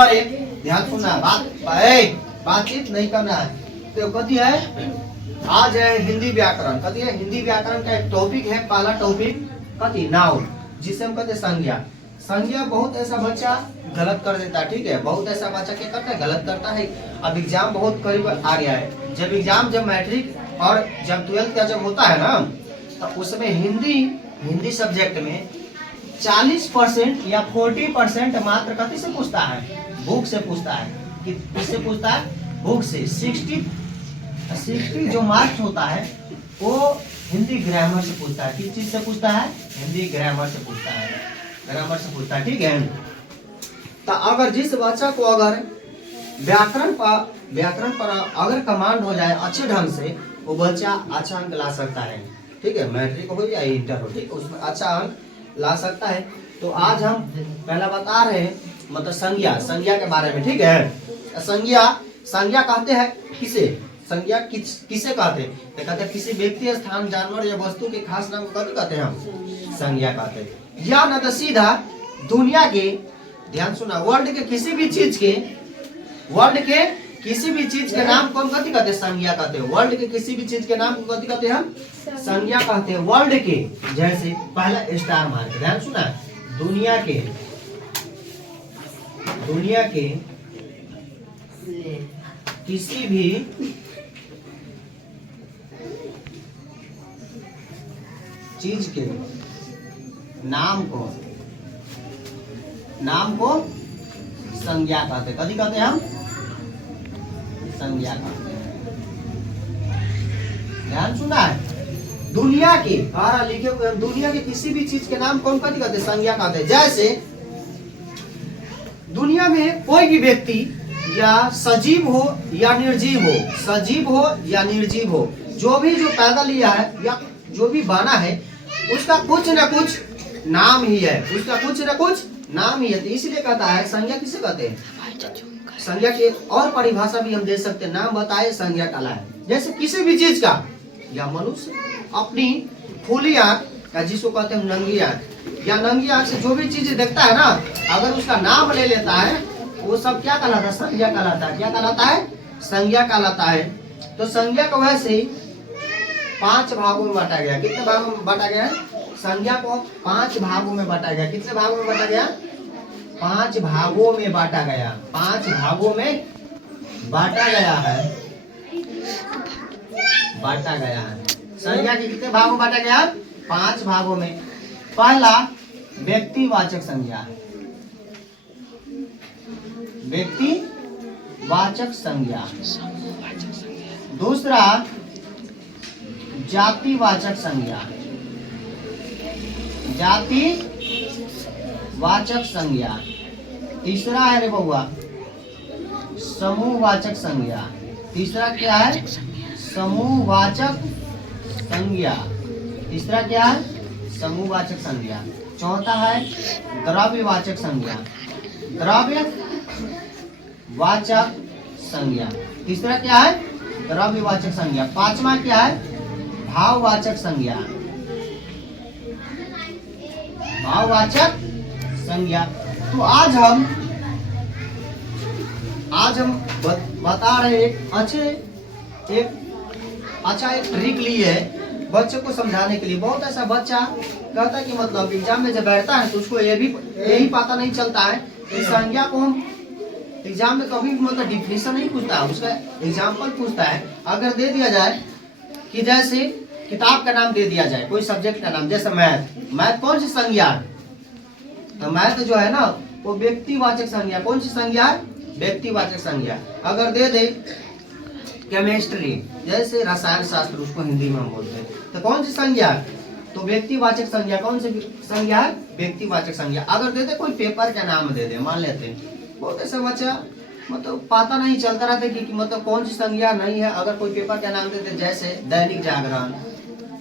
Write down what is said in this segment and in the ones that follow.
ध्यान सुनना, बातचीत नहीं करना है। तो कथी है, आज है हिंदी व्याकरण। कथी है, हिंदी व्याकरण का एक टॉपिक है। पहला टॉपिक कथी, नाउन, जिसे हम कहते हैं संज्ञा। संज्ञा बहुत ऐसा बच्चा गलत कर देता है, ठीक है, बहुत ऐसा बच्चा क्या करता है, गलत करता है। अब एग्जाम बहुत करीब आ गया है। जब मैट्रिक और जब 12th का जब होता है ना, तो उसमें हिंदी सब्जेक्ट में 40% या 40% मात्र कथी से पूछता है, बुक से पूछता है। कि किससे पूछता है, बुक से। 60 जो मार्क्स होता है वो हिंदी ग्रामर से पूछता है। किस चीज से पूछता है, हिंदी ग्रामर से पूछता है, ग्रामर से पूछता है, ठीक है। तो अगर जिस बच्चा को अगर व्याकरण पर अगर कमांड हो जाए अच्छे ढंग से, वो बच्चा अच्छा अंक ला सकता है, ठीक है, मैट्रिक हो या इंटर हो, ठीक है, उसमें अच्छा अंक ला सकता है। तो आज हम पहला बता रहे हैं मतलब संज्ञा के बारे में, ठीक है। संज्ञा कहते हैं किसे, संज्ञा किसे कहते हैं, तो कहते हैं किसी व्यक्ति, स्थान, जानवर या वस्तु के खास नाम को कहते हैं हम संज्ञा कहते हैं। या न तो सीधा दुनिया के, ध्यान सुना, वर्ल्ड के किसी भी चीज के नाम को हम कथी कहते हैं, संज्ञा कहते हैं। वर्ल्ड के किसी भी चीज के नाम को कथी कहते हैं, हम संज्ञा कहते हैं। वर्ल्ड के, जैसे पहला स्टार मार्क, ध्यान सुना, दुनिया के किसी भी चीज के नाम को संज्ञा कहते हैं। कथी कहते हैं, हम संज्ञा कहते हैं। ध्यान सुना है, दुनिया के कारा लिखे हुए, दुनिया के किसी भी चीज के नाम कौन कथी कहते हैं, संज्ञा कहते हैं। जैसे दुनिया में कोई भी व्यक्ति या सजीव हो या निर्जीव हो, जो पैदा लिया है या जो भी बना है, उसका कुछ न कुछ नाम ही है, तो इसलिए कहता है संज्ञा किसे कहते हैं। संज्ञा की और परिभाषा भी हम दे सकते हैं, नाम बताए संज्ञा कहलाए। जैसे किसी भी चीज का, या मनुष्य अपनी खुली आंख, या जिसको कहते हैं नंगी आंख, या नंगी आंख से जो भी चीज देखता है ना, अगर उसका नाम ले लेता है, वो सब क्या कहलाता है, संज्ञा कहलाता है। क्या कहलाता है, संज्ञा कहलाता है। तो संज्ञा को वैसे ही 5 भागों में बांटा गया। कितने भागों में बांटा गया है, संज्ञा को 5 भागों में बांटा गया। कितने भागों में बांटा गया, 5 भागों में बांटा गया। 5 भागों में बांटा गया है। संज्ञा के कितने भागों में बांटा गया, 5 भागों में। पहला व्यक्तिवाचक संज्ञा, दूसरा जातिवाचक संज्ञा, तीसरा है रे बउआ समूहवाचक संज्ञा। तीसरा क्या है, समूहवाचक संज्ञा। चौथा है द्रव्यवाचक संज्ञा। तीसरा क्या है, द्रव्यवाचक संज्ञा। पांचवा क्या है, भाववाचक संज्ञा। तो आज हम बता रहे एक ट्रिक लिए है बच्चे को समझाने के लिए। बहुत ऐसा बच्चा कहता है कि मतलब एग्जाम में जब बैठता है तो उसको यही पता नहीं चलता है कि संज्ञा को हम एग्जाम में कभी मतलब डिफिनेशन नहीं पूछता है, उसका एग्जाम्पल पूछता है। अगर दे दिया जाए कि जैसे किताब का नाम दे दिया जाए, कोई सब्जेक्ट का नाम, जैसे मैथ कौन सी संज्ञा है, तो मैथ जो है ना वो व्यक्तिवाचक संज्ञा। कौन सी संज्ञा है, व्यक्तिवाचक संज्ञा। अगर दे दे केमिस्ट्री, जैसे रसायन शास्त्र, उसको हिंदी में हम बोलते हैं, तो कौन सी संज्ञा है, तो व्यक्तिवाचक संज्ञा। कौन सी संज्ञा है, व्यक्तिवाचक संज्ञा। अगर दे दे कोई पेपर का नाम दे दे, मान लेते हैं, बहुत ऐसा बच्चा मतलब पता नहीं चलता रहता कि मतलब कौन सी संज्ञा नहीं है। अगर कोई पेपर का नाम देते, जैसे दैनिक जागरण,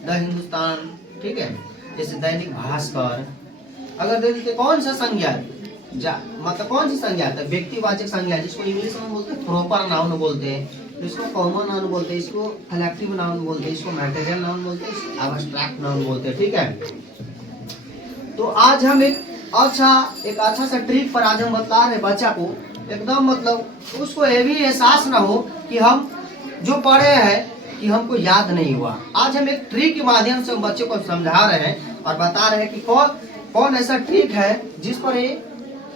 द हिंदुस्तान, ठीक है, जैसे दैनिक भास्कर, अगर दे देते कौन सा संज्ञा मतलब कौन सी संज्ञा है, व्यक्तिवाचक संज्ञा, जिसको इंग्लिश में बोलते हैं प्रॉपर नाउन बोलते हैं, इसको कॉमन नाउन बोलते हैं, इसको कलेक्टिव नाउन बोलते हैं, इसको मटेरियल नाउन बोलते हैं, इसको एब्स्ट्रैक्ट नाउन बोलते हैं, ठीक है। तो आज हम एक अच्छा सा ट्रिक पर आज हम बता रहे बच्चा को एकदम मतलब उसको ये भी एहसास ना हो कि हम जो पढ़े हैं कि हमको याद नहीं हुआ। आज हम एक ट्रिक के माध्यम से बच्चे को समझा रहे हैं और बता रहे हैं कि कौन ऐसा ट्रिक है जिस पर ये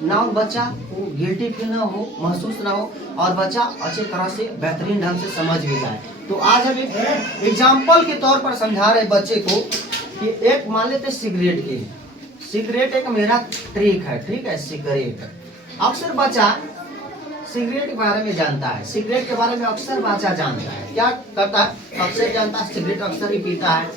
ना बच्चा को गिल्टी फील ना हो, महसूस ना हो और बच्चा अच्छी तरह से बेहतरीन ढंग से समझ भी जाए। तो आज हम एक एग्जाम्पल के तौर पर समझा रहे बच्चे को कि एक मान लेते सिगरेट की, सिगरेट एक मेरा ट्रिक है, ठीक है। सिगरेट अक्सर बच्चा सिगरेट के बारे में जानता है, सिगरेट के बारे में अक्सर बच्चा जानता है, क्या करता है अक्सर जानता है, सिगरेट अक्सर ही पीता है।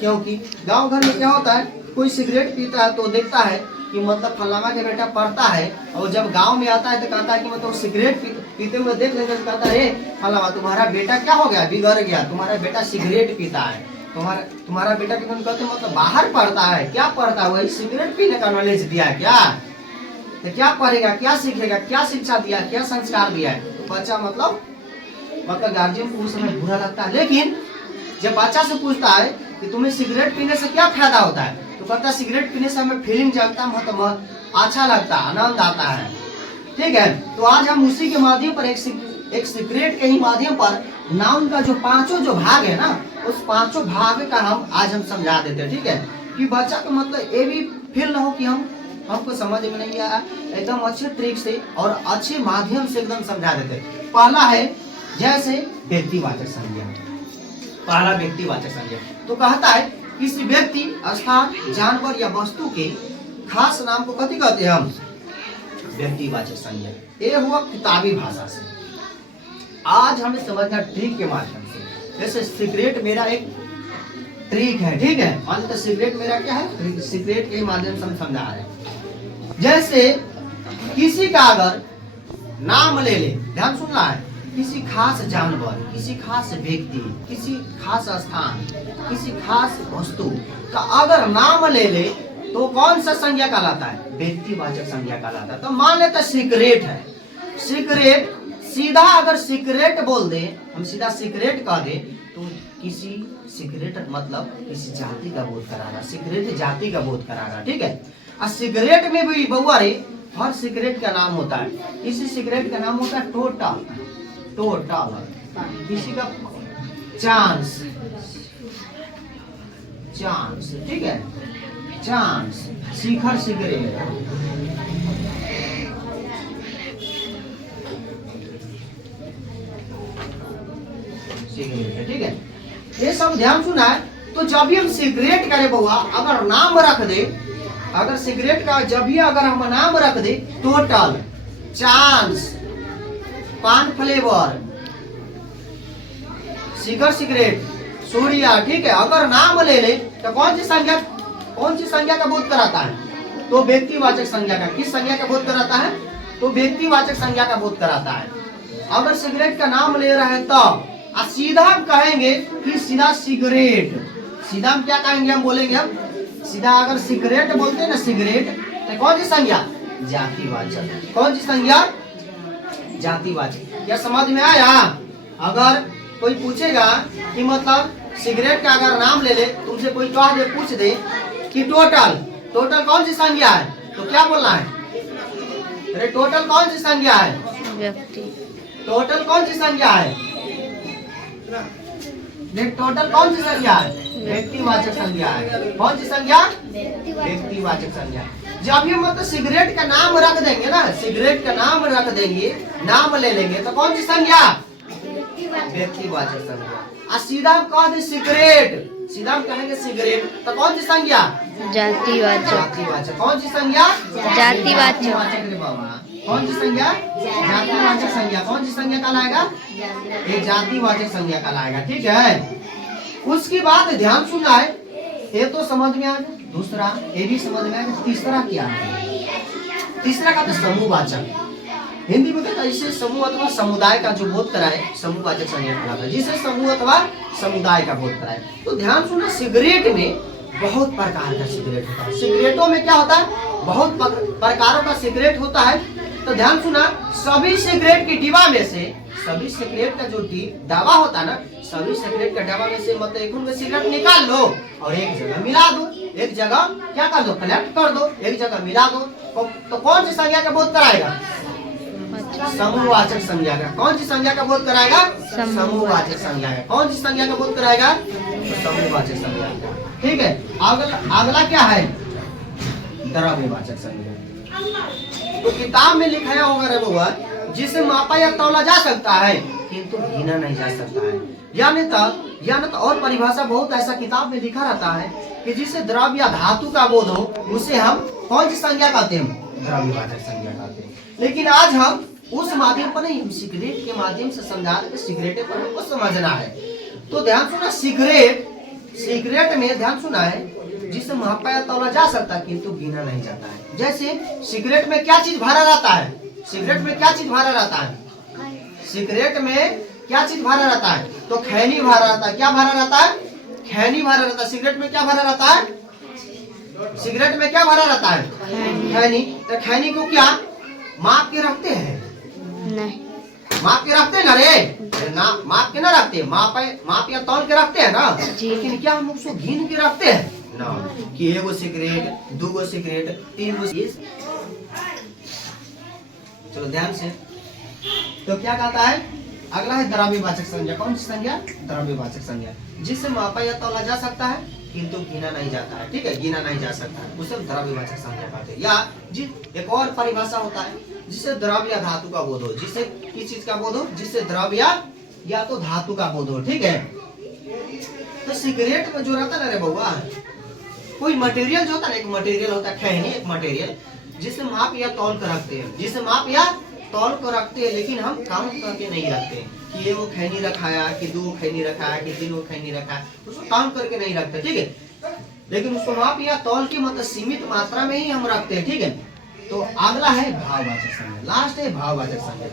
क्योंकि गांव घर में क्या होता है, कोई सिगरेट पीता है तो देखता है कि मतलब फलाना के बेटा पढ़ता है, और जब गांव में आता है तो कहता है कि मतलब सिगरेट पीते हुए देख लेते तो कहता है फलाना तुम्हारा बेटा क्या हो गया, बिगड़ गया, तुम्हारा बेटा सिगरेट पीता है, तुम्हारा बेटा कहते मतलब बाहर पढ़ता है, क्या पढ़ता है, वही सिगरेट पीने का नॉलेज दिया है क्या, तो क्या पढ़ेगा, क्या सीखेगा, क्या शिक्षा दिया, क्या संस्कार दिया है। तो बच्चा मतलब गार्जियन को उस समय बुरा लगता है। लेकिन जब बच्चा से पूछता है कि तुम्हें सिगरेट पीने से क्या फायदा होता है, तो कहता है सिगरेट पीने से हमें फीलिंग जगता है, मतलब अच्छा लगता है, आनंद आता है, ठीक है। तो आज हम उसी के माध्यम पर एक सिगरेट के ही माध्यम पर नाउन का जो पांचों जो भाग है ना, उस पांचों भाग का हम समझा देते हैं, ठीक है। कि बच्चा को मतलब ये भी फील ना हो कि हमको समझ में नहीं आया, एकदम अच्छे ट्रिक से और अच्छे माध्यम से एकदम समझा देते। पहला है जैसे व्यक्तिवाचक संज्ञा, पहला व्यक्तिवाचक संज्ञा। तो कहता है किसी व्यक्ति, स्थान, जानवर या वस्तु के खास नाम को कथी कहते हैं हम, व्यक्तिवाचक संज्ञा। ये हुआ किताबी भाषा से। आज हमें समझना ट्रिक के माध्यम से। जैसे सिगरेट मेरा एक ट्रिक है, ठीक है, मान लो सिगरेट मेरा क्या है, सिगरेट के माध्यम से हम समझा रहे हैं। जैसे किसी का अगर नाम ले ले, ध्यान सुनना है, किसी खास जानवर, किसी खास व्यक्ति, किसी खास स्थान, किसी खास वस्तु का अगर नाम ले ले तो कौन सा संज्ञा कहलाता है, व्यक्तिवाचक संज्ञा कहलाता है। तो मान लेते सिगरेट है, सिगरेट सीधा अगर सिगरेट बोल दे, हम सीधा सिगरेट कह दे तो किसी सिगरेट मतलब किसी जाति का बोध करा रहा, सिगरेट जाति का बोध करा रहा, ठीक है। और सिगरेट में भी बउआ रे हर सिगरेट का नाम होता है, किसी सिगरेट का नाम होता है टोटल, किसी का चांस, ठीक है, चांस, शिखर सिगरेट, ठीक है। ये सब ध्यान सुना है। तो जब भी हम सिगरेट करे बउआ अगर नाम रख दे, अगर सिगरेट का जब भी अगर हम नाम रख दे, टोटल, चांस, पान फ्लेवर, शिखर सिगरेट, सूर्या, ठीक है, अगर नाम ले ले तो कौन सी संज्ञा का बोध कराता है, तो व्यक्तिवाचक संज्ञा का। किस संज्ञा का बोध कराता है, तो व्यक्तिवाचक संज्ञा का बोध कराता है। अगर सिगरेट का नाम ले रहा है तो सीधा हम कहेंगे कि सीधा सिगरेट, सीधा हम क्या कहेंगे, हम बोलेंगे हम सीधा अगर सिगरेट बोलते हैं ना, सिगरेट, तो कौन सी संज्ञा, जातिवाचक, कौन सी संज्ञा, जातिवाचक। क्या समझ में आया। अगर कोई पूछेगा कि मतलब सिगरेट का अगर नाम ले ले, तुमसे कोई कह दे, पूछ दे कि टोटल कौन सी संज्ञा है, तो क्या बोलना है, अरे टोटल कौन सी संज्ञा है, व्यक्ति, टोटल कौन सी संज्ञा है, टोटल कौन सी संज्ञा है, व्यक्तिवाचक संज्ञा है। कौन सी संज्ञा, व्यक्तिवाचक संज्ञा। जब भी मतलब सिगरेट का नाम रख देंगे ना, सिगरेट का नाम रख देंगे, नाम ले लेंगे तो कौन सी संज्ञा, व्यक्तिवाचक संज्ञा। और सीधा हम कह दे सिगरेट, सीधा हम कहेंगे सिगरेट तो कौन सी संज्ञा, जातिवाचक। कौन सी संज्ञा, जातिवाचक। कौन सी संज्ञा, जातिवाचक संज्ञा। कौन सी संज्ञा कहलाएगा, ये जातिवाचक संज्ञा कहलाएगा, ठीक है। उसके बाद ध्यान सुनना है, ये तो समझ में आ गया, दूसरा ये भी समझ में आएगा, तीसरा क्या है, तीसरा का तो समूहवाचक। हिंदी में कहता है जिसे समूह अथवा समुदाय का जो बोध कराए, समूहवाचक संज्ञा कहलाता है, जिसे समूह अथवा समुदाय का बोध कराए। तो ध्यान सुनना, सिगरेट में बहुत प्रकार का सिगरेट होता है, सिगरेटों में क्या होता है, बहुत प्रकारों का सिगरेट होता है। तो ध्यान सुना, सभी सिगरेट की डिब्बा में से, सभी सिगरेट का जो डब्बा होता है ना, सभी सिगरेट का डब्बा में से मतलब एक में सिगरेट निकाल लो और एक जगह मिला दो, एक जगह क्या कर दो, कलेक्ट कर दो, एक जगह मिला दो, तो कौन सी संज्ञा का बोध कराएगा, समूहवाचक संज्ञा का। कौन सी संज्ञा का बोध कराएगा? समूहवाचक संज्ञा का। कौन सी संज्ञा का बोध कराएगा? समूहवाचक संज्ञा का। ठीक है, अगला क्या है? द्रव्यवाचक संज्ञा। तो किताब में लिखाया होगा रे बउआ, जिसे मापा या तौला जा सकता है किंतु गिना नहीं जा सकता है। यानी तो और परिभाषा बहुत ऐसा किताब में लिखा रहता है कि जिसे द्रव्य या धातु का बोध हो उसे हम कौन सी संज्ञा कहते हैं? द्रव्यवाचक संज्ञा कहते हैं। लेकिन आज हम उस माध्यम पर नहीं, हम सिगरेट के माध्यम से समझा रहे, सिगरेट पर हमको समझना है। तो ध्यान सुना, सिगरेट में ध्यान सुना है, जिसे मापा या तौला जा सकता है किंतु गिना नहीं जाता है। जैसे सिगरेट में क्या चीज भरा रहता है? सिगरेट में क्या चीज भरा रहता है? सिगरेट में क्या चीज भरा रहता है? तो खैनी भरा रहता है। क्या भरा रहता है? खैनी भरा रहता है। सिगरेट में क्या भरा रहता है? सिगरेट में क्या भरा रहता है? खैनी। तो खैनी को क्या माप के रखते हैं? नहीं, माप के रखते हैं ना रे? ना, माप के ना रखते, माप या तौल के रखते हैं ना। लेकिन क्या हम उसको गिन के रखते हैं ना? कि एगो सिगरेट, दूगो सिगरेट, तीन गो। चलो ध्यान से। तो क्या कहता है? अगला है द्रव्यवाचक संज्ञा। कौन सी संज्ञा? द्रव्यवाचक संज्ञा। जिससे मापा या तौला जा सकता है किंतु गिना नहीं जाता है। ठीक है, गिना नहीं जा सकता है, उसे द्रव्यवाचक संज्ञा कहते हैं। या एक और परिभाषा होता है, जिससे द्रव्य या धातु का बोध हो। जिससे किस चीज का बोध हो? जिससे द्रव्य या तो धातु का बोध हो। ठीक है, तो सिगरेट में जो रहता है ना रे बउआ, कोई मटेरियल जो होता है ना, एक मटेरियल होता है खैनी, एक मटेरियल जिसे माप या तौल कर रखते हैं, जिसे माप या तौल कर रखते हैं। लेकिन हम काउंट करके नहीं रखते कि ये वो खैनी रखाया, कि दो खैनी रखाया, कि तीन वो खैनी रखाया, उसको काउंट करके नहीं रखते। ठीक है, लेकिन उसको माप या तौल की मतलब सीमित मात्रा में ही हम रखते हैं। ठीक है, तो अगला है भाववाचक संज्ञा। लास्ट है भाववाचक संज्ञा।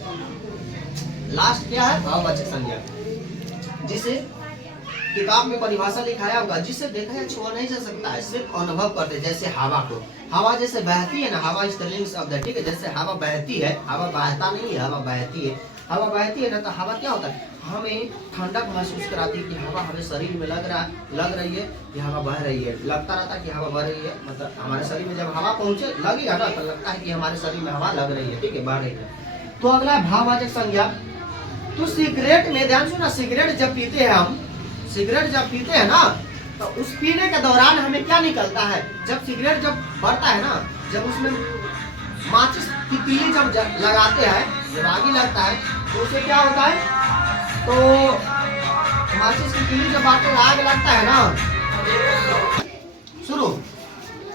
लास्ट क्या है? भाववाचक संज्ञा। जिसे किताब में परिभाषा लिखाया होगा, जिसे देखा या छुआ नहीं जा सकता है, सिर्फ अनुभव करते। जैसे हवा को, हवा जैसे बहती है ना, हवा स्त्रीलिंग शब्द है। ठीक है, जैसे हवा बहती है, हवा बहता नहीं है, हवा बहती है। हवा बहती है ना, तो हवा क्या होता है? हमें ठंडक महसूस कराती है कि हवा हमें शरीर में लग रही है कि हवा बह रही है। लगता रहता है कि हवा बह रही है, मतलब हमारे शरीर में जब हवा पहुंचे लगेगा ना, तो लगता है कि हमारे शरीर में हवा लग रही है। ठीक है, बह रही है। तो अगला है भाववाचक संज्ञा। तो सिगरेट में ध्यान सुना, सिगरेट जब पीते हैं हम, सिगरेट जब पीते हैं ना, तो उस पीने के दौरान हमें क्या निकलता है? जब सिगरेट जब बढ़ता है ना, जब उसमें माचिस की तीली जब लगाते हैं, जब आगे लगता है, तो उससे क्या होता है? तो माचिस की तीली जब आग लगता है ना, शुरू।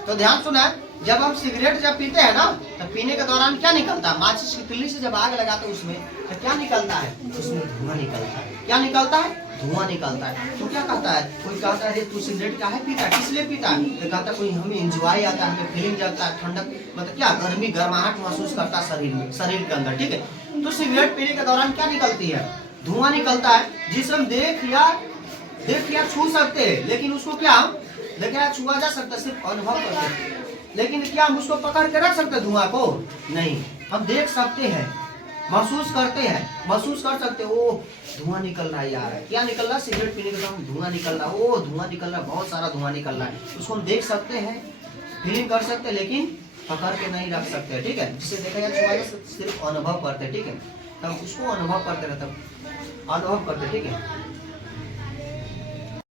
तो ध्यान सुना, जब हम सिगरेट जब पीते हैं ना, तो पीने के दौरान क्या निकलता है? माचिस की तीली से जब आग लगाते हैं उसमें, तो क्या निकलता है? उसमें धुआं निकलता है। क्या निकलता है? धुआं निकलता है। तो क्या कहता है? कोई कहता है तू सिगरेट काहे पीता है, किस लिए पीता है? तो कहता है कोई हमें एंजॉय आता है, हमें फीलिंग जगता है, ठंडक, मतलब क्या गर्मी गर्माहट महसूस करता है शरीर में, शरीर के अंदर। ठीक है, तो सिगरेट पीने के दौरान क्या निकलती है? धुआं निकलता है, जिसे हम देख या छू सकते हैं। लेकिन उसको क्या देखा छुआ जा सकता है, सिर्फ अनुभव करते हैं। लेकिन क्या हम उसको पकड़ के रख सकते हैं धुआं को? नहीं, हम देख सकते हैं, महसूस करते हैं, महसूस कर सकते हैं। ओ धुआं निकल रहा है यार, क्या निकल रहा है? सिगरेट पीने के दौरान धुआं निकल रहा है, ओ धुआं निकल रहा है, बहुत सारा धुआं निकल रहा है। उसको हम देख सकते हैं, फीलिंग कर सकते हैं, लेकिन पकड़ के नहीं रख सकते। ठीक है, जिसे देखा जाए छुआ सिर्फ अनुभव करते। ठीक है, तब उसको अनुभव करते रहते, अनुभव करते। ठीक है।